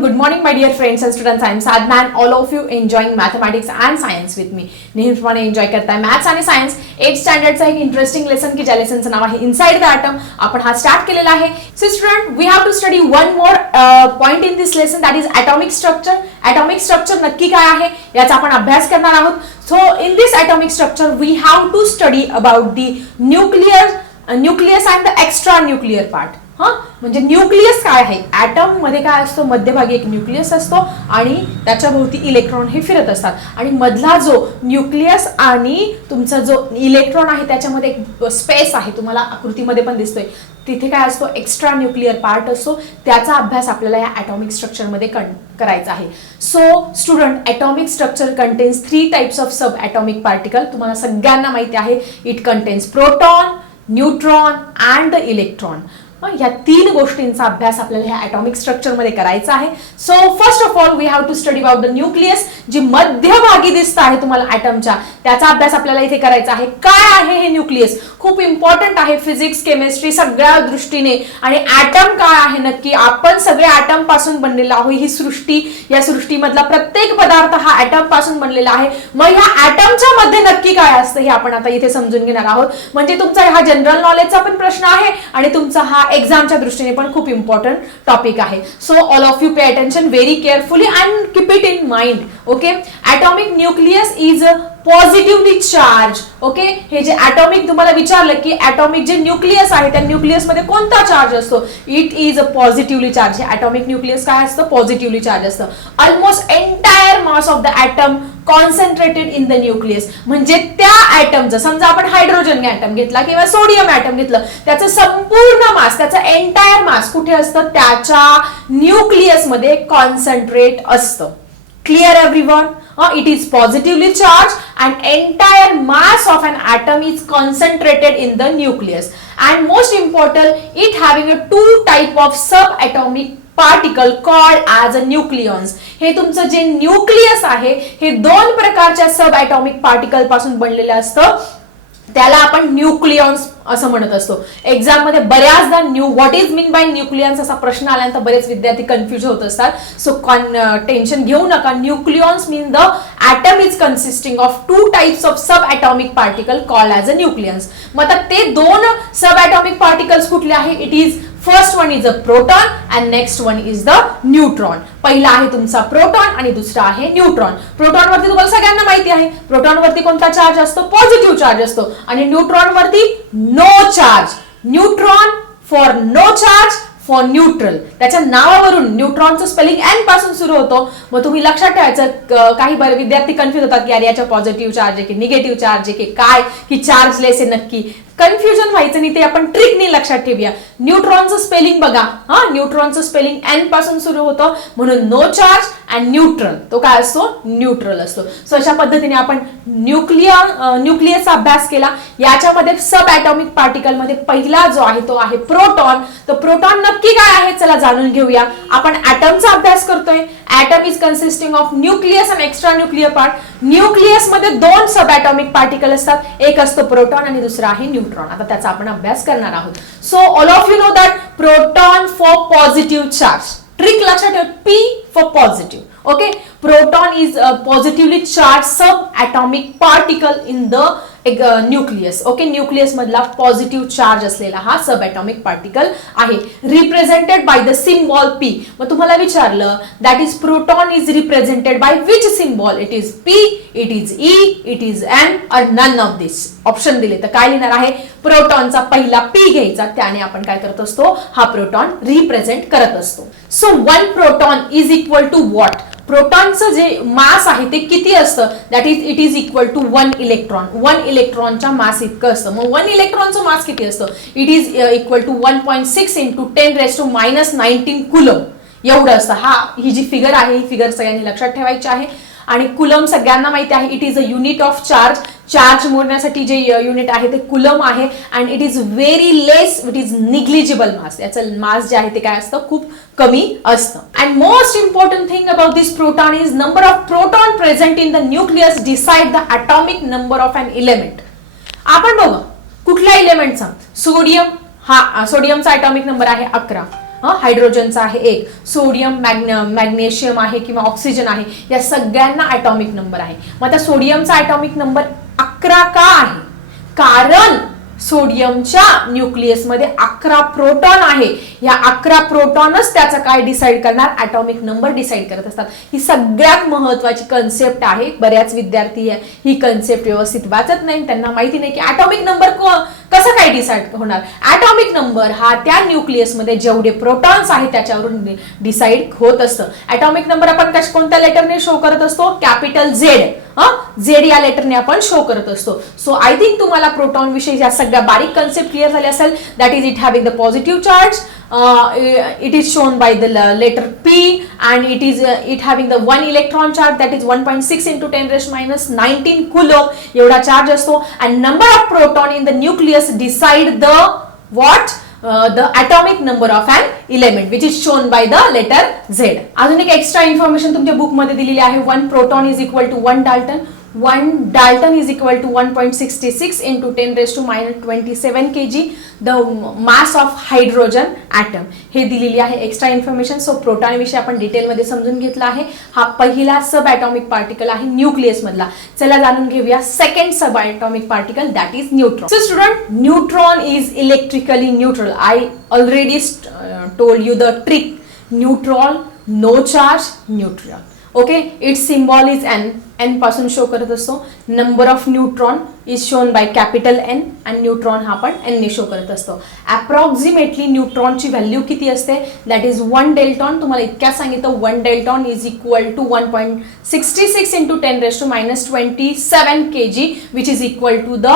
good morning, my dear friends and students. I am Sadhna and all of you enjoying mathematics and science with me. नेहमीप्रमाणे enjoy करताय maths आणि science 8th स्टँडर्डचा एक interesting lesson की ज्या लेसनचं नाव आहे inside the item. आपण हा start केलेला आहे. So student, we have to study one more point in this lesson, that is atomic structure. Atomic structure नक्की काय आहे याचा आपण अभ्यास करणार आहोत. So in this atomic structure we have to study about the nucleus and the extra nuclear part. म्हणजे nucleus काय आहे, ॲटम मध्ये काय असतो, मध्यभागी एक न्यूक्लियस असतो आणि त्याच्या भोवती इलेक्ट्रॉन हे फिरत असतात आणि मधला जो न्यूक्लियस आणि तुमचा जो इलेक्ट्रॉन आहे त्याच्यामध्ये एक स्पेस आहे, तुम्हाला आकृतीमध्ये पण दिसतोय, तिथे काय असतो, एक्स्ट्रा न्यूक्लियर पार्ट असतो. त्याचा अभ्यास आपल्याला या ॲटॉमिक स्ट्रक्चरमध्ये करायचा आहे. So student, atomic structure contains 3 types of sub atomic particle. तुम्हाला सगळ्यांना माहिती आहे, it contains proton, neutron and the electron. या 3 गोष्टींचा अभ्यास आपल्याला ह्या ॲटॉमिक स्ट्रक्चर मध्ये करायचा आहे. So first of all we have to study about the nucleus, जी मध्यभागी दिसत आहे तुम्हाला ॲटमच्या, त्याचा अभ्यास आपल्याला इथे करायचा आहे. काय आहे हे न्यूक्लियस, खूप इम्पॉर्टंट आहे फिजिक्स केमिस्ट्री सगळ्या दृष्टीने. आणि ॲटम काय आहे नक्की, आपण सगळे ॲटम पासून बनलेला आहोत. ही सृष्टी, या सृष्टीमधला प्रत्येक पदार्थ हा ॲटम पासून बनलेला आहे. मग ह्या ॲटमच्या मध्ये नक्की काय असतं हे आपण आता इथे समजून घेणार आहोत. म्हणजे तुमचा हा जनरल नॉलेजचा पण प्रश्न आहे आणि तुमचा हा एक्झामच्या दृष्टीने पण खूप इम्पॉर्टंट टॉपिक आहे. So all of you pay attention very carefully and keep it in mind. Okay, atomic nucleus is positively charge. Okay, हे जे ॲटॉमिक तुम्हाला विचारलं की ॲटॉमिक जे न्यूक्लियस आहे त्या न्यूक्लियस मध्ये कोणता चार्ज असतो, it is a positively charge. हे ॲटॉमिक न्यूक्लियस काय असतं, पॉझिटिव्हली चार्ज असतं. Almost entire mass of the atom concentrated in the nucleus. म्हणजे त्या ॲटमचं, समजा आपण हायड्रोजन ॲटम घेतला किंवा सोडियम ॲटम घेतलं, त्याचं संपूर्ण मास, त्याचं एंटायर मास कुठे असतं, त्याच्या न्यूक्लियस मध्ये कॉन्सन्ट्रेट असतं. Clear everyone? It is positively charged and entire mass of an atom is concentrated in the nucleus. And most important, it having a 2 type of subatomic particle called as a nucleons. हे तुमचं जे nucleus आहे हे 2 प्रकारच्या सब atomic particle पासून बनलेलं असतं. त्याला आपण न्यूक्लियॉन्स असं म्हणत असतो. एक्झाम मध्ये बऱ्याचदा व्हॉट इज मीन बाय न्यूक्लियन्स असा प्रश्न आल्यानंतर बरेच विद्यार्थी कन्फ्युज होत असतात. सो टेन्शन घेऊ नका. Nucleons mean the atom is consisting of 2 types of sub atomic particle called as a nucleons. मग आता ते 2 सब ॲटॉमिक पार्टिकल्स कुठले आहे, it is first one is a proton and next one is the neutron. पहिला आहे तुमचा proton आणि दुसरा आहे न्यूट्रॉन. प्रोटॉन वरती तुम्हाला सगळ्यांना माहिती आहे, प्रोटॉन वरती कोणता चार्ज असतो, पॉझिटिव्ह चार्ज असतो. आणि न्यूट्रॉन वरती no charge. Neutron for no charge for neutral. त्याच्या नावावरून न्यूट्रॉनचं स्पेलिंग एन पासून सुरू होतो. मग तुम्ही लक्षात ठेवायचं, काही बरे विद्यार्थी कन्फ्युज होतात की यार याच्या पॉझिटिव्ह चार्ज आहे की निगेटिव्ह चार्ज आहे की काय, की चार्जलेस आहे नक्की. कन्फ्युजन व्हायचं नाही, ते आपण ट्रिकनी लक्षात ठेवूया. न्यूट्रॉनचं स्पेलिंग बघा, न्यूट्रॉनचं स्पेलिंग एन पासून सुरू होतं, म्हणून नो चार्ज अँड न्यूट्रल तो काय असतो, न्यूट्रल असतो. सो अशा पद्धतीने आपण न्यूक्लियसचा अभ्यास केला. याच्यामध्ये सब ॲटॉमिक पार्टिकल मध्ये पहिला जो आहे तो आहे प्रोटॉन. तर प्रोटॉन नक्की काय आहे चला जाणून घेऊया. आपण ॲटमचा अभ्यास करतोय. Atom is consisting of nucleus and extra nuclear part. Nucleus मध्ये 2 सब ॲटॉमिक पार्टिकल असतात, एक असतो प्रोटॉन आणि दुसरा आहे न्यूट्रॉन. आता त्याचा आपण अभ्यास करणार आहोत. So all of you know that proton for positive charge. Trick लक्षात ठेव, P for positive. Okay, proton is positively charge sub atomic particle in the nucleus. Okay, nucleus मधला पॉझिटिव्ह चार्ज असलेला हा सब ॲटॉमिक पार्टिकल आहे, represented by the symbol P. मग तुम्हाला विचारलं that is proton is represented by which symbol, it is P, it is E, it is N और none of this. Option दिले तर काय लिहिणार आहे, प्रोटॉनचा पहिला P घ्यायचा, त्याने आपण काय करत असतो, हा प्रोटॉन रिप्रेझेंट करत असतो. So 1 proton is equal to what, प्रोटॉनचं जे मास आहे ते किती असतं, that is it is equal to 1 electron. 1 इलेक्ट्रॉनचा मास इतकं असतं. मग 1 इलेक्ट्रॉनचं मास किती असतं, it is equal to 1.6 into 10⁻⁻19 coulomb एवढं असतं. ही जी फिगर आहे ही फिगर सगळ्यांनी लक्षात ठेवायची आहे. आणि कुलम सगळ्यांना माहिती आहे, it is a unit of charge. Charge मोजण्यासाठी जे युनिट आहे ते कुलम आहे. And it is very less, it is negligible mass. याचं मास जे आहे ते काय असतं, खूप कमी असतं. And most important thing about this proton is number of proton present in the nucleus decide the atomic number of an element. आपण बघा कुठल्या एलिमेंटचा, सोडियम, हा सोडियमचा ॲटॉमिक नंबर आहे 11. हायड्रोजनचा आहे 1, सोडियम मॅग्नेशियम आहे किंवा ऑक्सिजन आहे, या सगळ्यांना ॲटॉमिक नंबर आहे. मग आता सोडियमचा ॲटॉमिक नंबर 11 का आहे? कारण सोडियमच्या न्यूक्लियसमध्ये 11 प्रोटॉन आहे. या 11 प्रोटॉनच त्याचा काय डिसाईड करणार? ॲटॉमिक नंबर डिसाईड करत असतात. ही सगळ्यात महत्वाची कन्सेप्ट आहे. बऱ्याच विद्यार्थी ही कन्सेप्ट व्यवस्थित वाचत नाही, त्यांना माहिती नाही की ॲटॉमिक नंबर कसं काय डिसाईड होणार. ॲटॉमिक नंबर हा त्या न्यूक्लियसमध्ये जेवढे प्रोटॉन्स आहेत त्याच्यावरून डिसाईड होत असतं. ॲटॉमिक नंबर आपण कोणत्या लेटरने शो करत असतो? Capital Z. झेड या लेटरने आपण शो करत असतो. सो आय थिंक तुम्हाला प्रोटॉन विषयी या सगळ्या बारीक कन्सेप्ट क्लिअर झाले असेल. That is it having the positive charge, it is shown by the letter P, and it having the 1 electron charge, that is 1.6 into 10⁻⁹ coulomb एवढा चार्ज असतो. and number of proton in the nucleus decide the what? The atomic number of an element, which is shown by the letter Z. अजून एक extra information तुमच्या book मध्ये दिलेली आहे. 1 proton is equal to 1 Dalton. 1 Dalton is equal to 1.66 into 10⁻27 kg, the mass of hydrogen atom. हे दिलेली आहे extra information. So proton विषयी आपण डिटेलमध्ये समजून घेतला आहे. हा पहिला सब ॲटॉमिक पार्टिकल आहे न्यूक्लियस मधला. चला जाणून घेऊया second sub atomic particle, that is neutron. So student, neutron is electrically neutral. I already told you the trick. Neutron, no charge, neutron. Okay, its symbol is N. N पासून show करत असतो. Number of neutron is shown by capital N, आणि neutron हा आपण N ने show करत असतो. Approximately न्यूट्रॉनची value किती असते? That is 1 dalton. तुम्हाला इतक्या सांगितलं, 1 dalton is equal to 1.66 into 10⁻27 kg, which is equal to the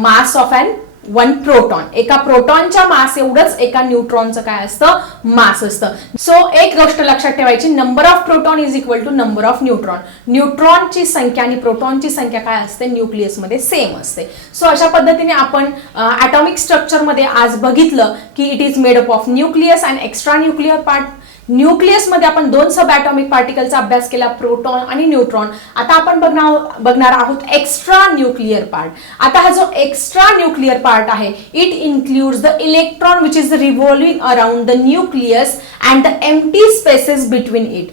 mass of an 1 proton. एका प्रोटॉनच्या मास एवढंच एका न्यूट्रॉनचं काय असतं? मास असतं. सो एक गोष्ट लक्षात ठेवायची, number of proton is equal to number of neutron. न्यूट्रॉनची संख्या आणि प्रोटॉनची संख्या काय असते? न्यूक्लियसमध्ये सेम असते. सो अशा पद्धतीने आपण ॲटॉमिक स्ट्रक्चरमध्ये आज बघितलं की it is made up of nucleus and extra nuclear part. Nucleus मध्ये आपण 2 सब ॲटॉमिक पार्टिकलचा अभ्यास केला, प्रोटॉन आणि न्यूट्रॉन. आता आपण बघणार आहोत एक्स्ट्रा न्यूक्लियर पार्ट. आता हा जो एक्स्ट्रा न्यूक्लियर पार्ट आहे, it includes the electron which is revolving around the nucleus and the empty spaces between it.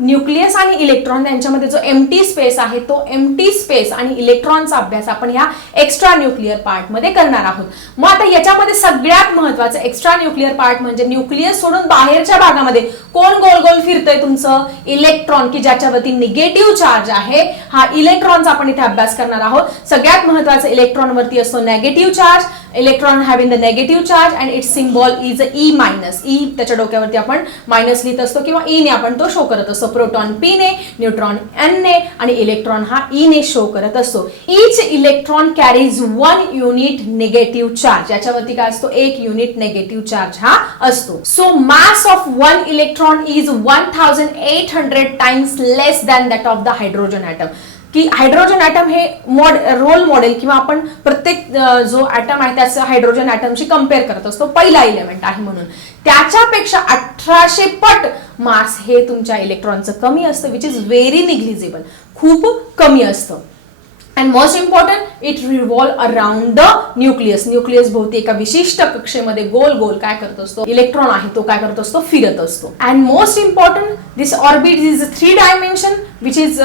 Nucleus आणि इलेक्ट्रॉन यांच्यामध्ये जो एम्प्टी स्पेस आहे, तो एम्प्टी स्पेस आणि इलेक्ट्रॉनचा अभ्यास आपण ह्या एक्स्ट्रा न्यूक्लियर पार्ट मध्ये करणार आहोत. मग आता याच्यामध्ये सगळ्यात महत्वाचं एक्स्ट्रा न्यूक्लियर पार्ट म्हणजे न्यूक्लियस सोडून बाहेरच्या भागामध्ये कोण गोल गोल फिरतंय? तुमचं इलेक्ट्रॉन, की ज्याच्यावरती निगेटिव्ह चार्ज आहे. हा इलेक्ट्रॉनचा आपण इथे अभ्यास करणार आहोत. सगळ्यात महत्वाचं इलेक्ट्रॉन वरती असतो negative charge. Electron having the negative charge and it's symbol is e minus. E त्याच्या डोक्यावरती आपण मायनस लिहित असतो किंवा ई ने आपण तो शो करत असतो. प्रोटॉन पी ने, न्यूट्रॉन एन ने आणि इलेक्ट्रॉन हा ई ने शो करत असतो. Each electron carries 1 unit negative charge. याच्यावरती काय असतो? 1 युनिट निगेटिव्ह चार्ज हा असतो. So mass of 1 electron is 1800 times less than that of the hydrogen atom. की हायड्रोजन ॲटम हे रोल मॉडेल किंवा आपण प्रत्येक जो ॲटम आहे त्याचं हायड्रोजन ॲटमशी कम्पेअर करत असतो. पहिला इलेमेंट आहे म्हणून त्याच्यापेक्षा 1800 पट मास हे तुमच्या इलेक्ट्रॉनचं कमी असतं, विच इज व्हेरी निग्लिजिबल. खूप कमी असतं. And most important, it revolve around the nucleus. Nucleus भोवती एका विशिष्ट कक्षेमध्ये गोल गोल काय करत असतो? इलेक्ट्रॉन आहे तो काय करत असतो? फिरत असतो. And most important, this orbit is 3 dimension which is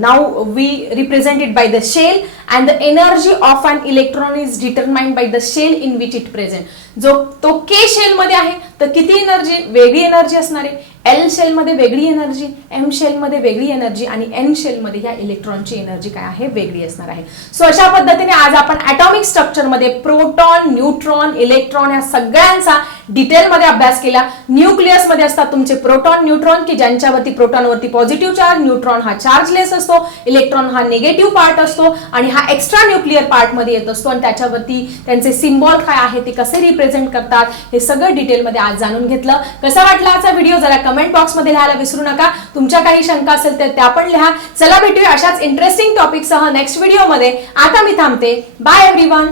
now we represented by the shell, and the energy of an electron is determined by the shell in which it present. जो तो के shell मध्ये आहे तर किती energy? वेगळी energy असणार आहे. L shell मध्ये वेगळी एनर्जी, एम शेल मध्ये वेगळी एनर्जी आणि एन शेल मध्ये या इलेक्ट्रॉनची एनर्जी काय आहे? वेगळी असणार आहे. सो अशा पद्धतीने आज आपण ॲटॉमिक स्ट्रक्चर मध्ये प्रोटॉन, न्यूट्रॉन, इलेक्ट्रॉन या सगळ्यांचा डिटेल मध्ये अभ्यास केला. न्यूक्लियस मध्ये असतात तुमचे प्रोटॉन, न्यूट्रॉन, की ज्यांच्यावरती प्रोटॉनवरती पॉझिटिव्ह चार्ज, न्यूट्रॉन हा चार्जलेस असतो, इलेक्ट्रॉन हा निगेटिव्ह पार्ट असतो आणि हा एक्स्ट्रा न्यूक्लियर पार्ट मध्ये येत असतो. आणि त्याच्यावरती त्यांचे सिम्बॉल काय आहे, ते कसे रिप्रेझेंट करतात, हे सगळं डिटेल मध्ये आज जाणून घेतलं. कसा वाटला आजचा व्हिडिओ? जरा कमेंट बॉक्स मध्ये लिहायला विसरू नका. तुमच्या काही शंका असेल तर त्या पण लिहा. चला भेटूया अशाच इंटरेस्टिंग टॉपिक सह नेक्स्ट व्हिडिओ मध्ये. आता मी थांबते. Bye everyone.